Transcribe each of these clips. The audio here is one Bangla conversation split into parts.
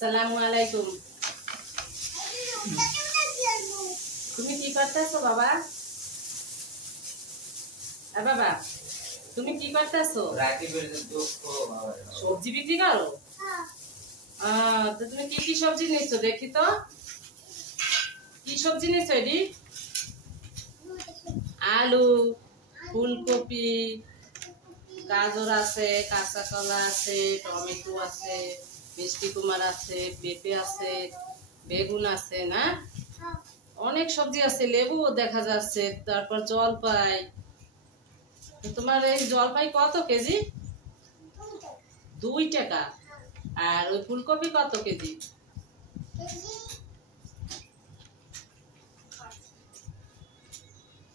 আসসালামু আলাইকুম। তুমি কি করতেছো বাবা? বাবা তুমি কি করতেছো? সবজি বিক্রি করো? তো তুমি কি কি সবজি নিচ্ছ দেখি তো? কি সবজি নিচ্ছ এডি? আলু, ফুলকপি, গাজর আছে, কাঁচা কলা আছে, টমেটো আছে, মিষ্টি কুমার আছে, পেঁপে আছে, বেগুন আছে না? অনেক সবজি আছে, লেবু দেখা যাচ্ছে, তারপর জলপাই। তোমার এই জলপাই কত কেজি? 2 টাকা। আর ওই ফুলকপি কত কেজি?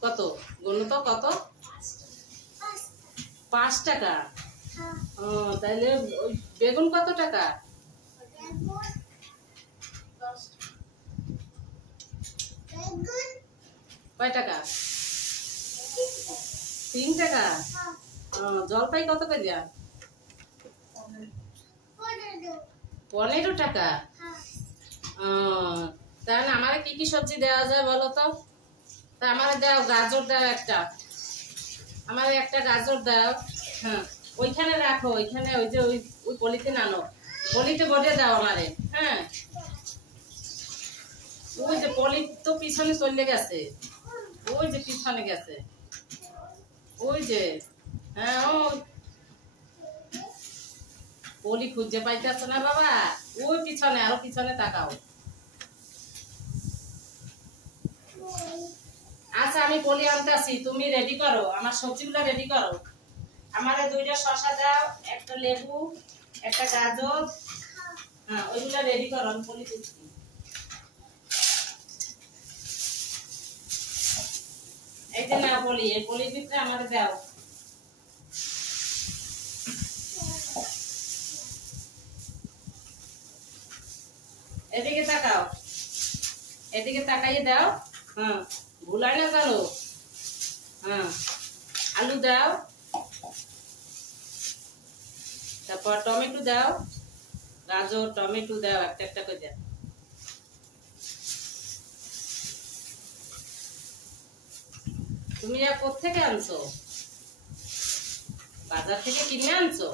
কত গুনো তো, কত? 5 টাকা। তাহলে ওই বেগুন কত টাকা? কয় টাকা? 3 টাকা। জলপাই কত কেজি? 15 টাকা। তাহলে আমার কি কি সবজি দেওয়া যায় বলো তো? তা আমার দাও, গাজর দাও একটা, আমার একটা গাজর দাও। হ্যাঁ, ওইখানে রাখো, ওইখানে ওই যে ওই পলিথিন আনো, পলিতে ভরে দাও আমারে। হ্যাঁ, ওই যে পলি তো পিছনে চলে গেছে, ওই যে পিছনে গেছে, ওই যে। হ্যাঁ, ও পলি খুঁজে পাইতেছ না বাবা? ওই পিছনে, আরো পিছনে তাকাও। আচ্ছা, আমি পলি আনতেছি, তুমি রেডি করো, আমার সবজিগুলো রেডি করো। আমারে 2টা শসা দাও, একটা লেবু, একটা গাজর। হ্যাঁ, ওইগুলো রেডি করো, আমি পলি দিচ্ছি। এই যে না পলি, এই পলির ভিতরে আমারে দাও। এদিকে তাকাও, এদিকে তাকাইয়ে দাও। হ্যাঁ, ভুলাই না জানো। হ্যাঁ, আলু দাও, তারপর টমেটো দাও, গাজর টমেটো দাও, একটা একটা করে দাও। তুমি কোত্থেকে আনছো? বাজার থেকে কিনে আনছো?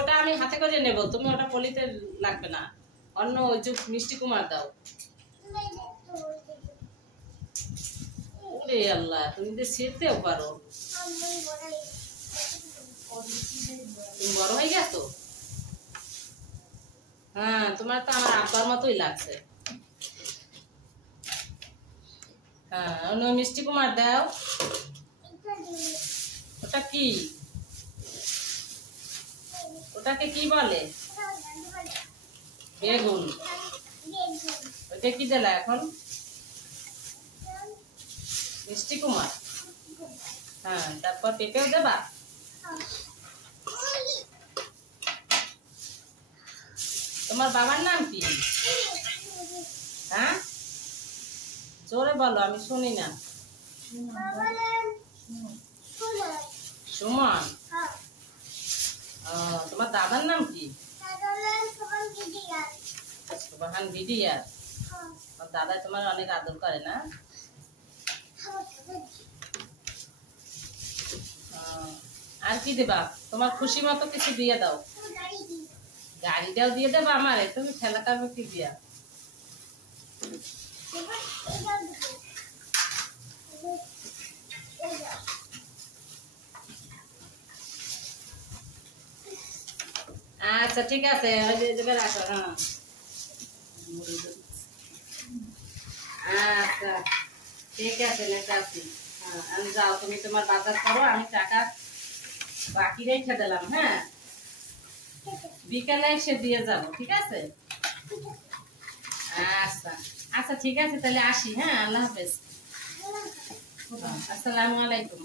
ওটা আমি হাতে করে নেব, তুমি ওটা পলিতে লাগবে না। অন্য ওই যে মিষ্টি কুমার দাও। ওরে আল্লাহ, তুমি তো ছিঁড়তেও পারো। তুমি বড় হয়ে গেছো। হ্যাঁ, তোমার তো আমার আব্বার মতোই লাগছে। হ্যাঁ, অন্য মিষ্টি কুমার দাও। ওটা কি? ওটাকে কি বলে? বেগুন। ওইটা কি দিলা এখন? মিষ্টি কুমার। হ্যাঁ, তারপর পেঁপেও দেবা। তোমার বাবার নাম কি? হ্যাঁ, জোরে বলো, আমি শুনি না। সুমন। তোমার দাদার নাম কি? সুবহান বিডিয়ার। দাদা তোমার অনেক আদর করে না? আর কি দেবা? তোমার খুশি মতো কিছু দিয়ে দাও। গাড়িটাও দিয়ে দেবা আমারে? তুমি খেলা করবে কি দিয়া? আচ্ছা ঠিক আছে, রাখো। হ্যাঁ, আচ্ছা ঠিক আছে, নেতাছি। হ্যাঁ, আমি যাও, তুমি তোমার বাজার করো, আমি টাকা বাকি রেখে দিলাম। হ্যাঁ, বিকেলে এসে দিয়ে যাবো, ঠিক আছে? আচ্ছা আচ্ছা, ঠিক আছে, তাহলে আসি। হ্যাঁ, আল্লাহ হাফেজ। আসসালামু আলাইকুম।